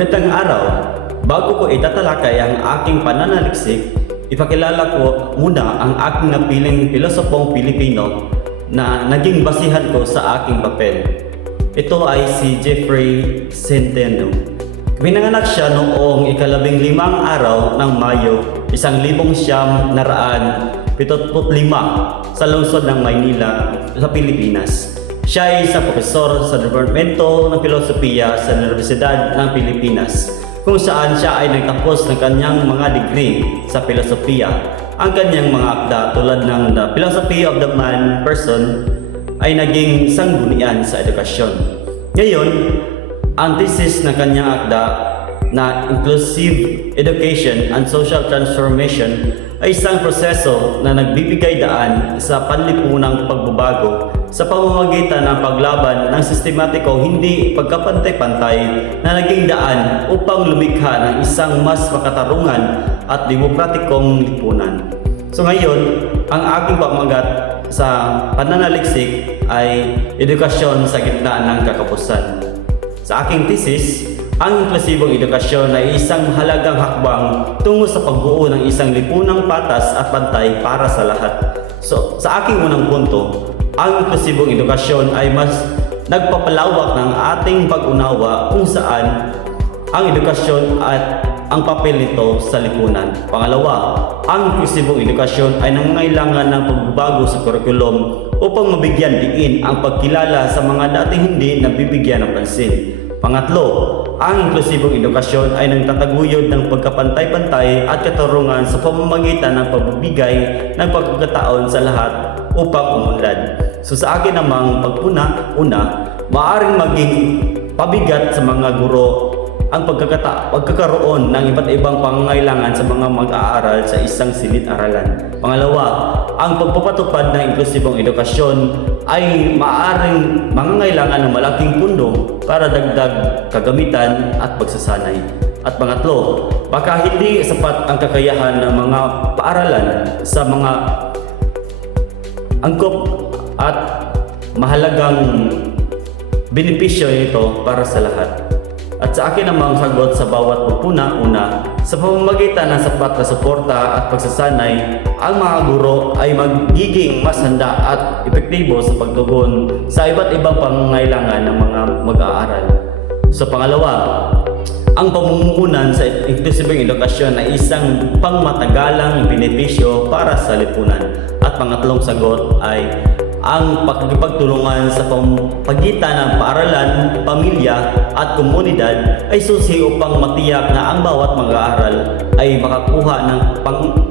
Magandang araw! Bago ko itatalakay ang aking pananaliksik, ipakilala ko muna ang aking napiling pilosopong Pilipino na naging basihan ko sa aking papel. Ito ay si Jeffrey Centeno. Pinanganak siya noong ika-15 araw ng Mayo, 1975 sa lungsod ng Maynila sa Pilipinas. Siya ay isang profesor sa Departamento ng Filosofiya sa Universidad ng Pilipinas, kung saan siya ay nagtapos ng kanyang mga degree sa filosofiya. Ang kanyang mga akda tulad ng The Philosophy of the Man-Person ay naging sanggunian sa edukasyon. Ngayon, ang thesis ng kanyang akda na Inclusive Education and Social Transformation ay isang proseso na nagbibigay daan sa panlipunang pagbabago sa pamamagitan ng paglaban ng sistematiko hindi pagkapantay-pantay na naging daan upang lumikha ng isang mas makatarungan at demokratikong lipunan. So ngayon, ang aking pamagat sa pananaliksik ay edukasyon sa gitna ng kakapusan. Sa aking thesis, ang inklusibong edukasyon ay isang halagang hakbang tungo sa pagbuo ng isang lipunang patas at pantay para sa lahat. So, sa aking unang punto, ang inklusibong edukasyon ay mas nagpapalawak ng ating pag-unawa kung saan ang edukasyon at ang papel nito sa lipunan. Pangalawa, ang inklusibong edukasyon ay nangangailangan ng pagbabago sa kurikulum upang mabigyan diin ang pagkilala sa mga dating hindi nabibigyan ng pansin. Pangatlo, ang inklusibong edukasyon ay nagtataguyod ng pagkapantay-pantay at katarungan sa pamamagitan ng pagbibigay ng pagkakataon sa lahat upang umunlad. So sa akin namang una, maaaring maging pabigat sa mga guro ang pagkakaroon ng iba't ibang pangangailangan sa mga mag-aaral sa isang silid-aralan. Pangalawa, ang pagpapatupad ng inklusibong edukasyon ay maaaring mangangailangan ng malaking pundo para dagdag kagamitan at pagsasanay. At pangatlo, baka hindi sapat ang kakayahan ng mga paaralan sa mga angkop at mahalagang benepisyo nito para sa lahat. At sa akin namang sagot sa bawat pagpuna, sa pamamagitan ng sapat na suporta at pagsasanay, ang mga guro ay magiging mas handa at epektibo sa pagtugon sa iba't ibang pangangailangan ng mga mag-aaral. So pangalawa, ang pamumuhunan sa inklusibong edukasyon ay isang pangmatagalang benepisyo para sa lipunan. At pangatlong sagot ay ang pagkikipagtulungan sa pagitan ng paaralan, pamilya at komunidad ay susi upang matiyak na ang bawat mag-aaral ay makakuha ng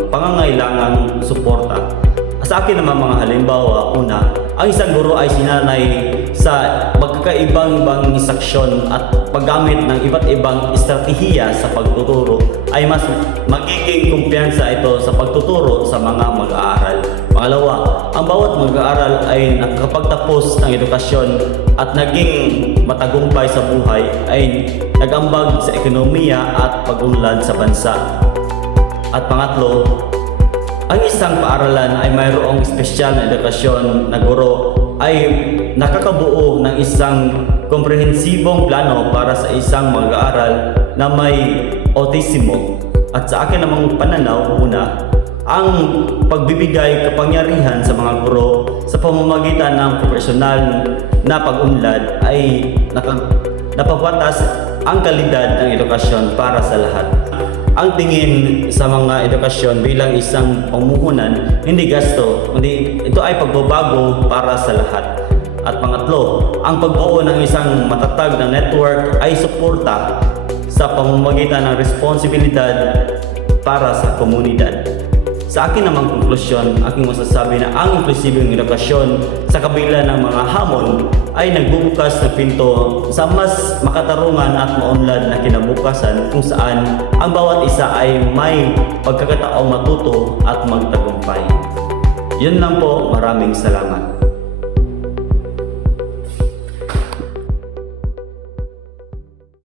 pangangailangang suporta. Sa akin naman mga halimbawa, una, ang isang guro ay sinanay sa pagkakaibang instruksyon at paggamit ng iba't ibang estratehiya sa pagtuturo ay mas magiging kumpiyansa ito sa pagtuturo sa mga mag-aaral. Pangalawa, ang bawat mag-aaral ay nakapagtapos ng edukasyon at naging matagumpay sa buhay ay nag-ambag sa ekonomiya at pag-unlad sa bansa. At pangatlo, ang isang paaralan ay mayroong espesyal na edukasyon na guro ay nakakabuo ng isang komprehensibong plano para sa isang mag-aaral na may autismo. At sa akin namang pananaw, una, ang pagbibigay kapangyarihan sa mga guro sa pamamagitan ng profesional na pag-unlad ay napapatas ang kalidad ng edukasyon para sa lahat. Ang tingin sa mga edukasyon bilang isang pamumuhunan, hindi gasto, kundi ito ay pagbabago para sa lahat. At pangatlo, ang pagbuo ng isang matatag na network ay suporta sa pamamagitan ng responsibilidad para sa komunidad. Sa akin namang konklusyon, aking masasabi na ang inklusibong edukasyon sa kabila ng mga hamon ay nagbubukas ng pinto sa mas makatarungan at maunlad na kinabukasan kung saan ang bawat isa ay may pagkakataong matuto at magtagumpay. Yun lang po, maraming salamat.